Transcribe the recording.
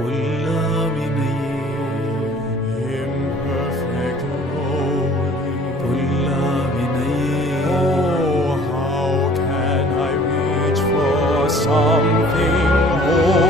பொல்லாவினையே imperfect lowly. பொல்லாவினையே Oh, how can I reach for something holy?